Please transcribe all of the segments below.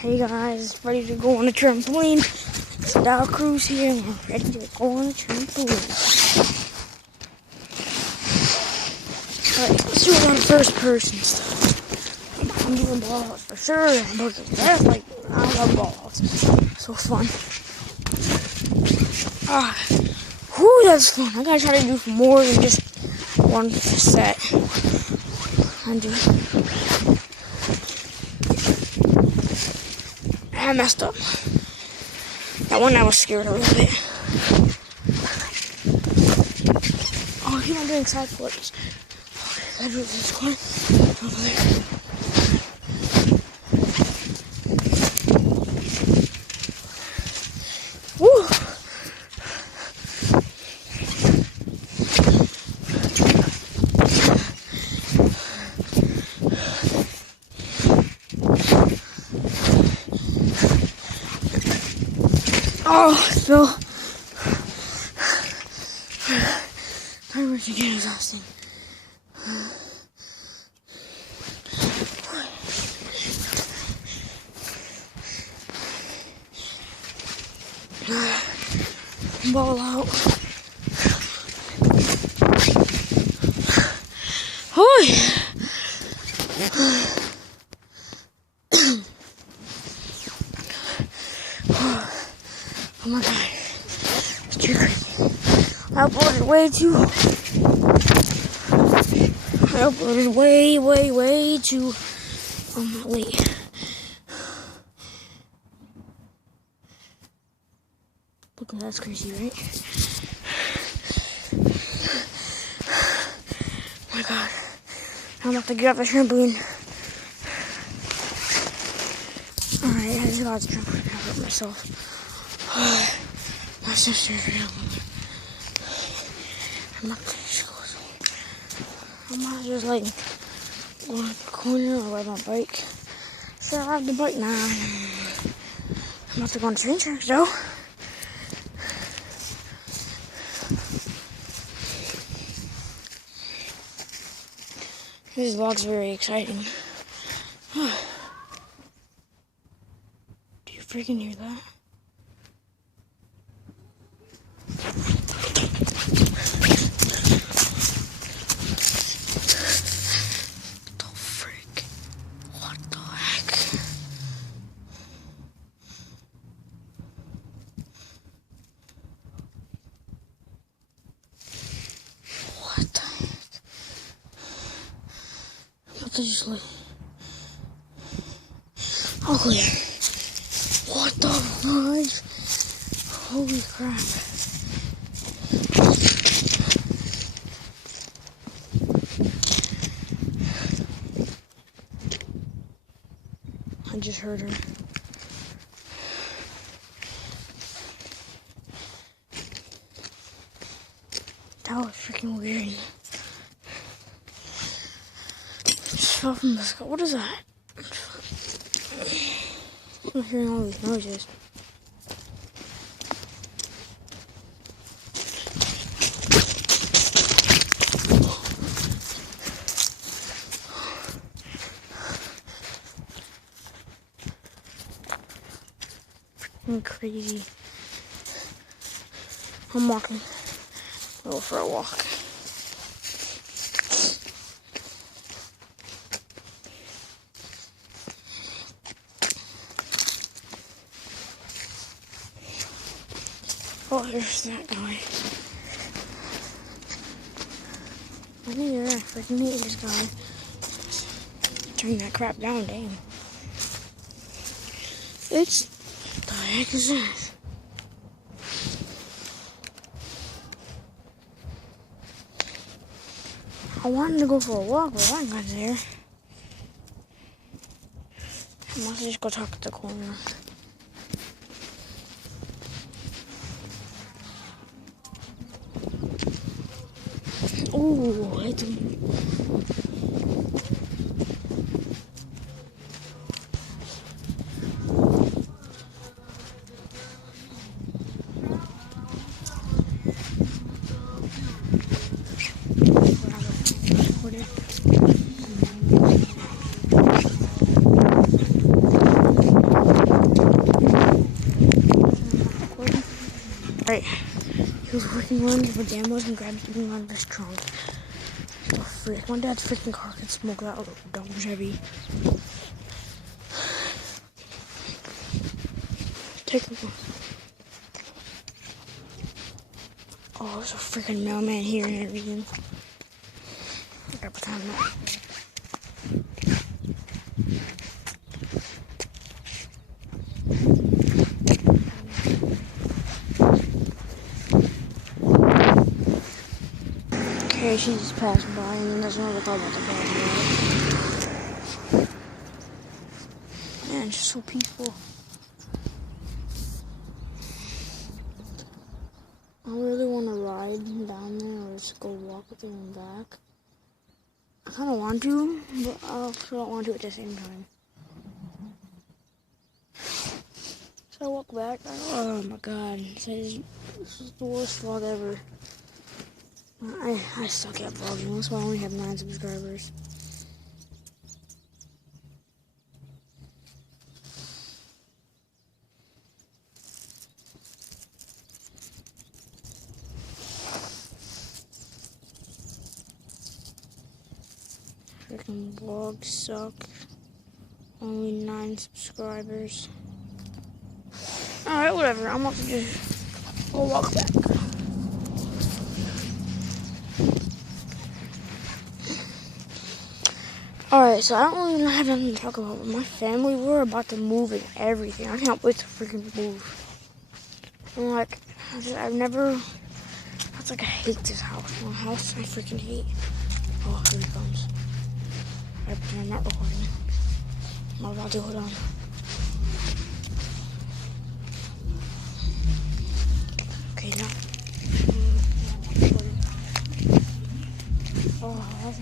Hey guys, ready to go on a trampoline. It's Dow Cruz here, and we're ready to go on a trampoline. Alright, let's do a lot of first person stuff. I'm doing balls for sure, but that's like, I love balls. So fun. Whew, that's fun. I gotta try to do more than just one set. I messed up. That one I was scared a little bit. Oh, keep on doing side flips. Okay, that was this one. Over there. Woo! Oh, Phil. Very much again exhausting. Ball out. Oh my god. It's too crazy. I uploaded way too late. Look at that's crazy, right? Oh my god. I'm about to get off the trampoline. Alright, I just got the trampoline. I hurt myself. My sister's real. I'm not gonna just go. I'm not just like going to the corner or ride my bike. So I ride the bike now. I'm about to go on train tracks though. This vlog's very exciting. Do you freaking hear that? The frick? What the heck? What the heck? Just like, ugly. What the fudge? Holy crap. I just heard her. That was freaking weird. Fell from the sky. What is that? I'm hearing all these noises. Freaking crazy. I'm walking. I'll go for a walk. Oh, there's that guy. I need to freaking meet this guy. Turn that crap down, damn. It's... What the heck is this? I wanted to go for a walk, but that guy's there. I must just go talk at the corner. Ooh, hit him. Right. He was working on his pajamas and grabbed something out of his trunk. The frick. My dad's freaking car could smoke that double Chevy. Take a look. Oh, there's a freaking mailman here and everything. I gotta pretend that. Okay, she just passed by and then there's another car about to pass by. Man, it's just so peaceful. I really want to ride down there or just go walk with her and back. I kind of want to, but I also don't want to at the same time. So I walk back. Oh my god, this is the worst vlog ever. I suck at vlogging. That's why I only have 9 subscribers. Freaking vlogs suck. Only 9 subscribers. Alright, whatever. I'm about to just go walk back. Alright, so I don't really have nothing to talk about. But my family, we're about to move and everything. I can't wait to freaking move. And like, I've never. It's like I hate this house. My house I freaking hate. Oh, here he comes. I pretend I'm not recording. I'm about to hold on. Okay, now. Oh, that's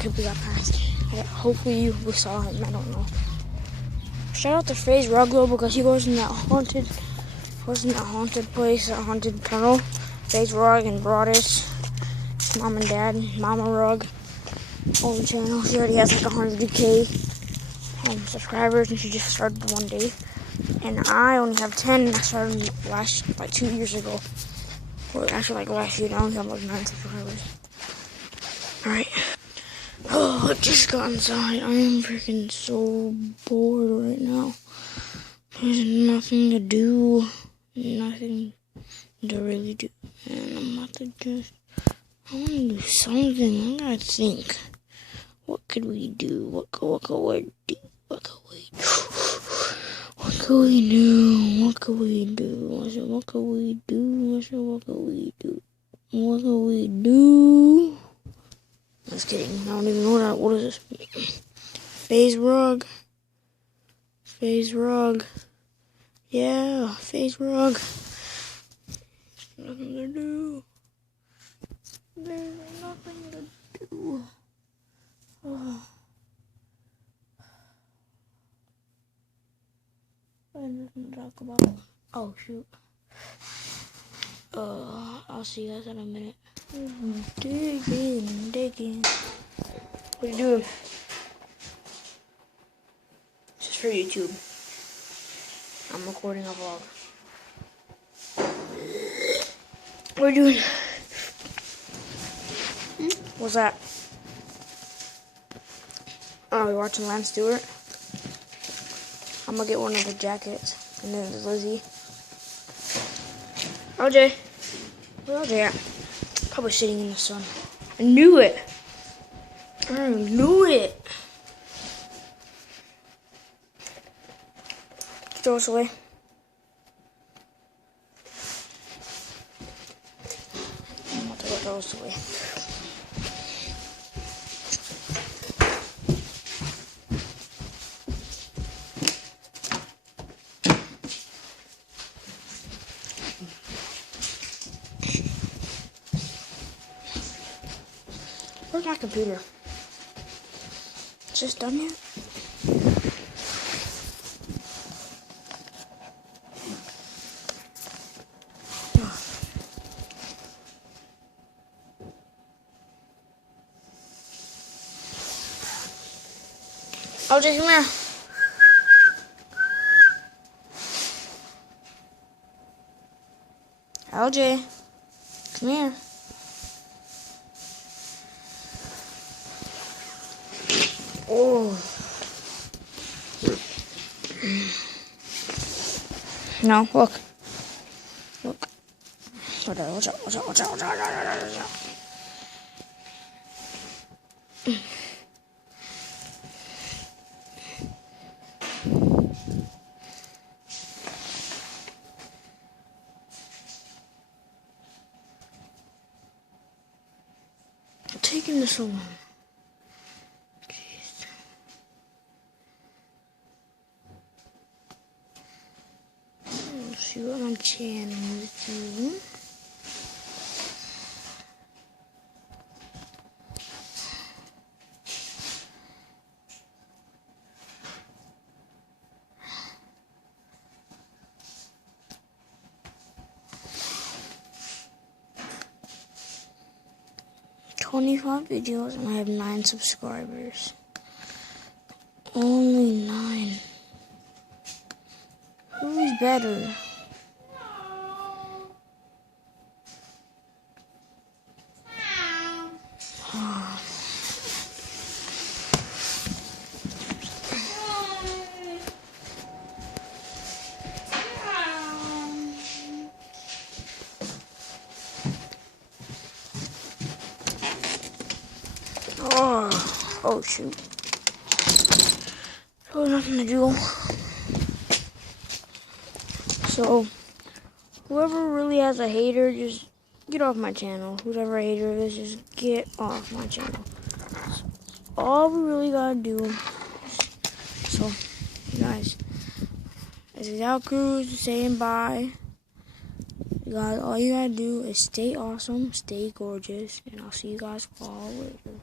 okay, we got past. Hopefully you saw him. I don't know. Shout out to FaZe Rug though, because he goes in that haunted place, that haunted tunnel. FaZe Rug and Broadus, Mom and Dad, Mama Rug, own channel. She already has like 100k subscribers, and she just started one day. And I only have 10, and I started like 2 years ago. Or actually like last year, I only have like 9 subscribers. Alright. Oh, I just got inside. I am freaking so bored right now. There's nothing to do. Nothing to really do. And I'm about to just... I want to do something. I gotta think. What could we do? What could we do? What could we do? What could we do? What could we do? I said, what could we do? I said, what could we do? What could we do? Just kidding. I don't even know what is this? FaZe Rug. FaZe Rug. Yeah, FaZe Rug. Nothing to do. There's nothing to do. Oh. I have nothing to talk about. Oh, shoot. I'll see you guys in a minute. Digging. What are you doing? This is for YouTube. I'm recording a vlog. What are you doing? What's that? Oh, we're watching Lance Stewart. I'm gonna get one of the jackets. And then there's Lizzie. LJ. Where's LJ at? Probably sitting in the sun. I knew it. I knew it. Throw this away. I'm about to go throw this away. Where's my computer? Is this done yet? LJ, come here. LJ, come here. Oh. No, look. Look. Watch out, watch out, watch out, watch out, watch out, watch out. Taking this so long. Jeez. Let's see what my channel is doing. "25 videos and I have 9 subscribers. Only 9. Who is better? Oh shoot. So nothing to do. So whoever really has a hater, just get off my channel. Whoever a hater is, just get off my channel. That's all we really gotta do. So guys, this is Al Cruz saying bye. You guys, all you gotta do is stay awesome, stay gorgeous, and I'll see you guys all later.